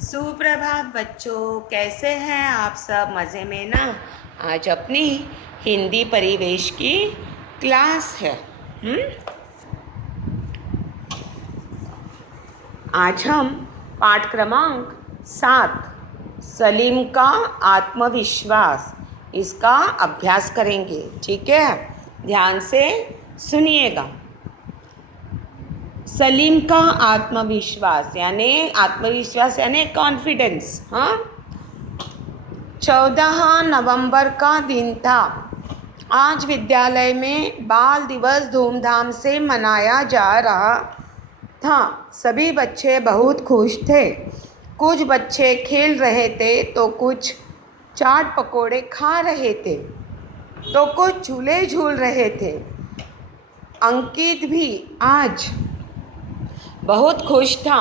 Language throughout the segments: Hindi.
सुप्रभात बच्चों, कैसे हैं आप सब? मज़े में ना। आज अपनी हिंदी परिवेश की क्लास है। आज हम पाठ क्रमांक 7 सलीम का आत्मविश्वास इसका अभ्यास करेंगे। ठीक है, ध्यान से सुनिएगा। सलीम का आत्मविश्वास यानी कॉन्फिडेंस। 14 नवंबर का दिन था। आज विद्यालय में बाल दिवस धूमधाम से मनाया जा रहा था। सभी बच्चे बहुत खुश थे। कुछ बच्चे खेल रहे थे तो कुछ चाट पकोड़े खा रहे थे तो कुछ झूले झूल रहे थे। अंकित भी आज बहुत खुश था।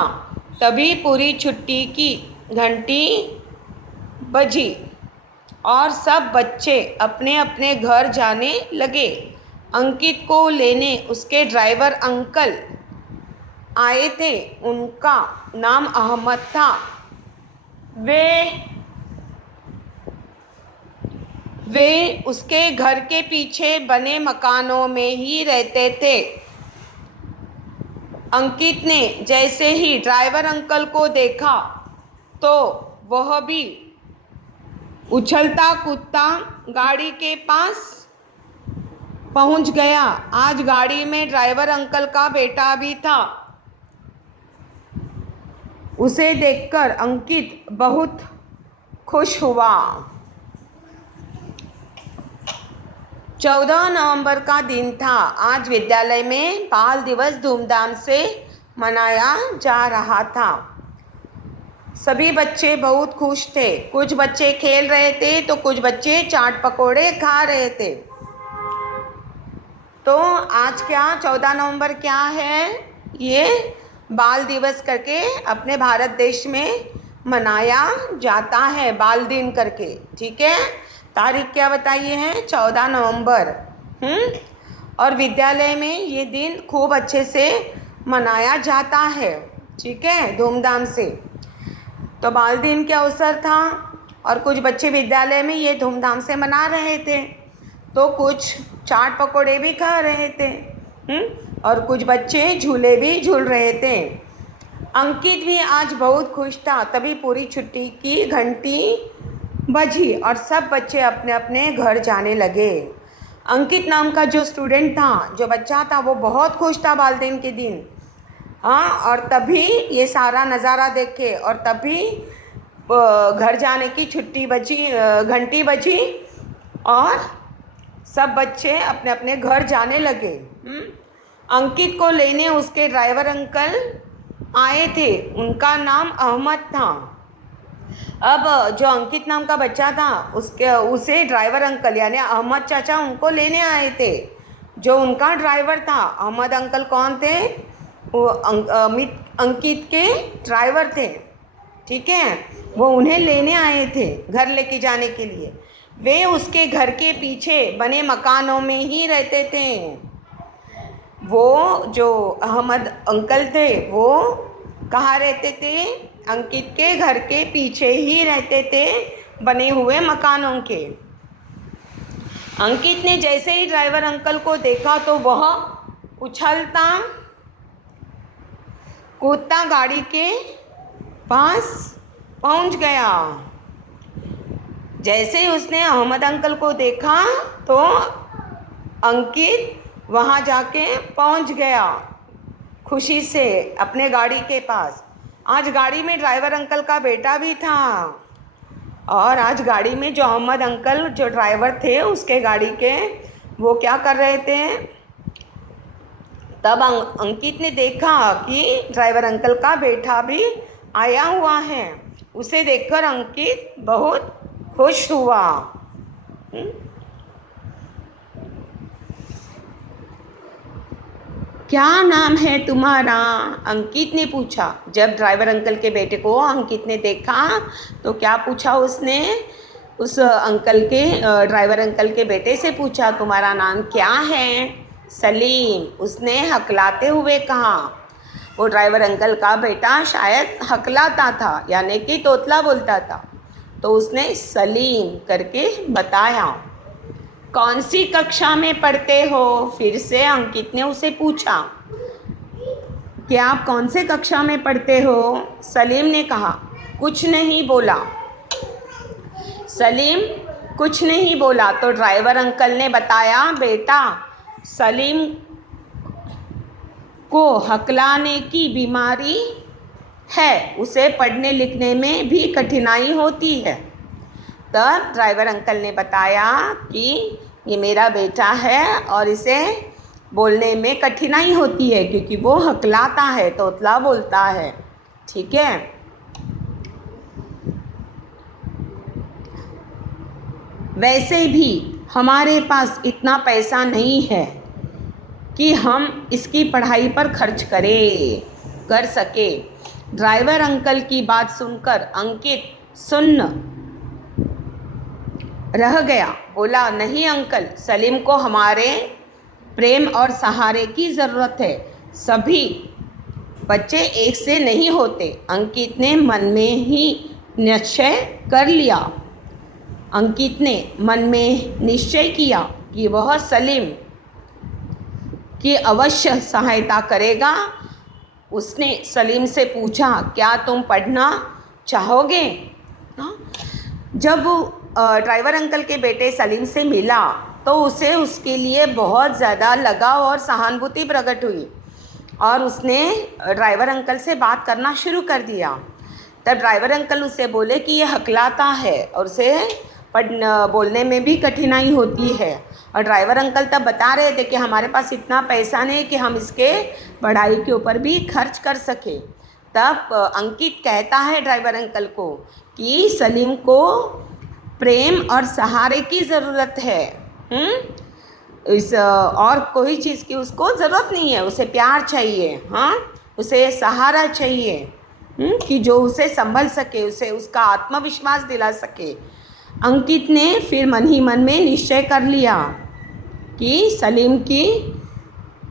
तभी पूरी छुट्टी की घंटी बजी और सब बच्चे अपने अपने घर जाने लगे। अंकित को लेने उसके ड्राइवर अंकल आए थे। उनका नाम अहमद था। वे उसके घर के पीछे बने मकानों में ही रहते थे। अंकित ने जैसे ही ड्राइवर अंकल को देखा तो वह भी उछलता कूदता गाड़ी के पास पहुंच गया। आज गाड़ी में ड्राइवर अंकल का बेटा भी था। उसे देखकर अंकित बहुत खुश हुआ। 14 नवंबर का दिन था। आज विद्यालय में बाल दिवस धूमधाम से मनाया जा रहा था। सभी बच्चे बहुत खुश थे। कुछ बच्चे खेल रहे थे तो कुछ बच्चे चाट पकोड़े खा रहे थे। तो आज 14 नवंबर क्या है? ये बाल दिवस करके अपने भारत देश में मनाया जाता है, बाल दिन करके। ठीक है, तारीख क्या बताइए है? 14 नवंबर। और विद्यालय में ये दिन खूब अच्छे से मनाया जाता है। ठीक है, धूमधाम से। तो बाल दिन के अवसर था और कुछ बच्चे विद्यालय में ये धूमधाम से मना रहे थे तो कुछ चाट पकोड़े भी खा रहे थे और कुछ बच्चे झूले भी झूल रहे थे। अंकित भी आज बहुत खुश था। तभी पूरी छुट्टी की घंटी बजी और सब बच्चे अपने अपने घर जाने लगे। अंकित नाम का जो स्टूडेंट था, जो बच्चा था, वो बहुत खुश था बाल दिन के दिन। और तभी ये सारा नज़ारा देखे और तभी घर जाने की घंटी बजी और सब बच्चे अपने अपने घर जाने लगे। अंकित को लेने उसके ड्राइवर अंकल आए थे। उनका नाम अहमद था। अब जो अंकित नाम का बच्चा था उसे ड्राइवर अंकल यानी अहमद चाचा उनको लेने आए थे। जो उनका ड्राइवर था, अहमद अंकल कौन थे? वो अंकित के ड्राइवर थे। ठीक है, वो उन्हें लेने आए थे घर लेके जाने के लिए। वे उसके घर के पीछे बने मकानों में ही रहते थे। वो जो अहमद अंकल थे वो कहाँ रहते थे? अंकित के घर के पीछे ही रहते थे, बने हुए मकानों के। अंकित ने जैसे ही ड्राइवर अंकल को देखा तो वह उछलता कूदता गाड़ी के पास पहुंच गया। जैसे ही उसने अहमद अंकल को देखा तो अंकित वहां जाके पहुंच गया खुशी से अपने गाड़ी के पास। आज गाड़ी में ड्राइवर अंकल का बेटा भी था और आज गाड़ी में जो अहमद अंकल जो ड्राइवर थे उसके गाड़ी के, वो क्या कर रहे थे? तब अंकित ने देखा कि ड्राइवर अंकल का बेटा भी आया हुआ है। उसे देखकर अंकित बहुत खुश हुआ। क्या नाम है तुम्हारा? अंकित ने पूछा। जब ड्राइवर अंकल के बेटे को अंकित ने देखा तो क्या पूछा उसने? उस ड्राइवर अंकल के बेटे से पूछा, तुम्हारा नाम क्या है? सलीम, उसने हकलाते हुए कहा। वो ड्राइवर अंकल का बेटा शायद हकलाता था, यानी कि तोतला बोलता था। तो उसने सलीम करके बताया। कौन सी कक्षा में पढ़ते हो? फिर से अंकित ने उसे पूछा कि आप कौन से कक्षा में पढ़ते हो? सलीम ने कहा कुछ नहीं बोला। सलीम कुछ नहीं बोला तो ड्राइवर अंकल ने बताया, बेटा सलीम को हकलाने की बीमारी है, उसे पढ़ने लिखने में भी कठिनाई होती है। तब ड्राइवर अंकल ने बताया कि ये मेरा बेटा है और इसे बोलने में कठिनाई होती है क्योंकि वो हकलाता है, तोतला बोलता है। ठीक है। वैसे भी हमारे पास इतना पैसा नहीं है कि हम इसकी पढ़ाई पर खर्च कर सके। ड्राइवर अंकल की बात सुनकर अंकित सुन्न रह गया। बोला, नहीं अंकल, सलीम को हमारे प्रेम और सहारे की ज़रूरत है। सभी बच्चे एक से नहीं होते। अंकित ने मन में ही निश्चय कर लिया। अंकित ने मन में निश्चय किया कि वह सलीम की अवश्य सहायता करेगा। उसने सलीम से पूछा, क्या तुम पढ़ना चाहोगे? जब ड्राइवर अंकल के बेटे सलीम से मिला तो उसे उसके लिए बहुत ज़्यादा लगाव और सहानुभूति प्रकट हुई और उसने ड्राइवर अंकल से बात करना शुरू कर दिया। तब ड्राइवर अंकल उसे बोले कि ये हकलाता है और उसे बोलने में भी कठिनाई होती है। और ड्राइवर अंकल तब बता रहे थे कि हमारे पास इतना पैसा नहीं कि हम इसके पढ़ाई के ऊपर भी खर्च कर सके। तब अंकित कहता है ड्राइवर अंकल को कि सलीम को प्रेम और सहारे की ज़रूरत है। इस और कोई चीज़ की उसको ज़रूरत नहीं है। उसे प्यार चाहिए, हाँ, उसे सहारा चाहिए कि जो उसे संभल सके, उसे उसका आत्मविश्वास दिला सके। अंकित ने फिर मन ही मन में निश्चय कर लिया कि सलीम की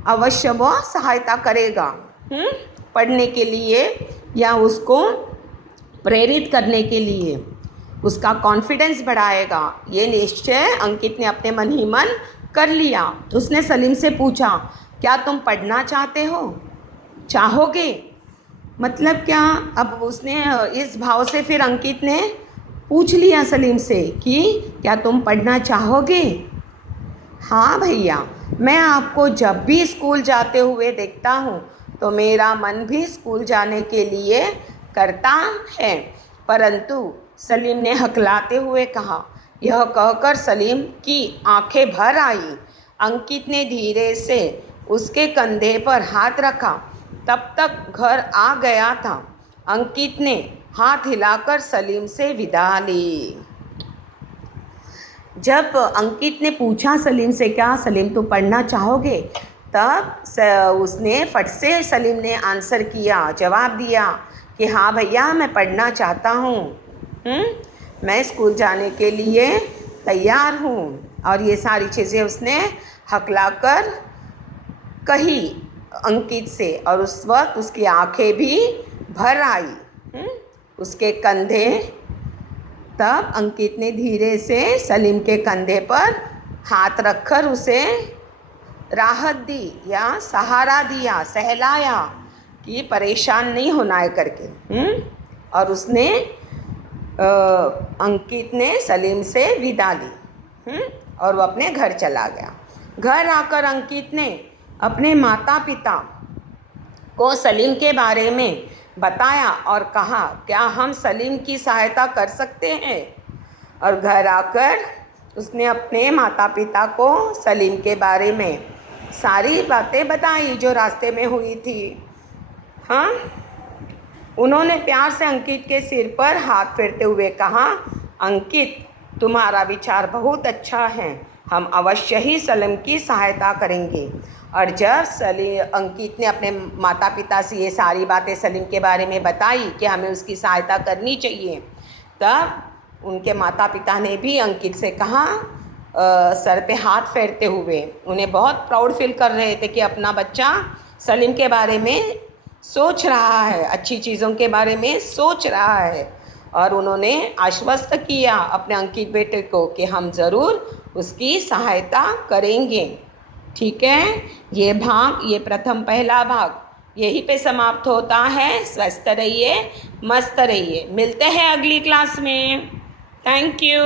अवश्य वह सहायता करेगा पढ़ने के लिए या उसको प्रेरित करने के लिए, उसका कॉन्फिडेंस बढ़ाएगा। ये निश्चय अंकित ने अपने मन ही मन कर लिया। उसने सलीम से पूछा, क्या तुम पढ़ना चाहते हो? चाहोगे मतलब क्या? अब उसने इस भाव से फिर अंकित ने पूछ लिया सलीम से कि क्या तुम पढ़ना चाहोगे? हाँ भैया, मैं आपको जब भी स्कूल जाते हुए देखता हूँ तो मेरा मन भी स्कूल जाने के लिए करता है। परंतु सलीम ने हकलाते हुए कहा। यह कहकर सलीम की आंखें भर आई। अंकित ने धीरे से उसके कंधे पर हाथ रखा। तब तक घर आ गया था। अंकित ने हाथ हिलाकर सलीम से विदा ली। जब अंकित ने पूछा सलीम से, क्या सलीम तुम पढ़ना चाहोगे? तब उसने फट से सलीम ने आंसर किया, जवाब दिया कि हाँ भैया, मैं पढ़ना चाहता हूँ। मैं स्कूल जाने के लिए तैयार हूँ। और ये सारी चीज़ें उसने हकलाकर कही अंकित से और उस वक्त उसकी आंखें भी भर आई। उसके कंधे, तब अंकित ने धीरे से सलीम के कंधे पर हाथ रखकर उसे राहत दी या सहारा दिया, सहलाया कि परेशान नहीं होना है करके। और उसने अंकित ने सलीम से विदा ली और वो अपने घर चला गया। घर आकर अंकित ने अपने माता पिता को सलीम के बारे में बताया और कहा, क्या हम सलीम की सहायता कर सकते हैं? और घर आकर उसने अपने माता पिता को सलीम के बारे में सारी बातें बताई जो रास्ते में हुई थी। हाँ, उन्होंने प्यार से अंकित के सिर पर हाथ फेरते हुए कहा, अंकित, तुम्हारा विचार बहुत अच्छा है। हम अवश्य ही सलीम की सहायता करेंगे। और जब अंकित ने अपने माता पिता से ये सारी बातें सलीम के बारे में बताई कि हमें उसकी सहायता करनी चाहिए, तब उनके माता पिता ने भी अंकित से कहा, सर पे हाथ फेरते हुए, उन्हें बहुत प्राउड फील कर रहे थे कि अपना बच्चा सलीम के बारे में सोच रहा है, अच्छी चीज़ों के बारे में सोच रहा है। और उन्होंने आश्वस्त किया अपने अंकित बेटे को कि हम ज़रूर उसकी सहायता करेंगे। ठीक है, ये प्रथम पहला भाग यहीं पे समाप्त होता है। स्वस्थ रहिए, मस्त रहिए। मिलते हैं अगली क्लास में। Thank you.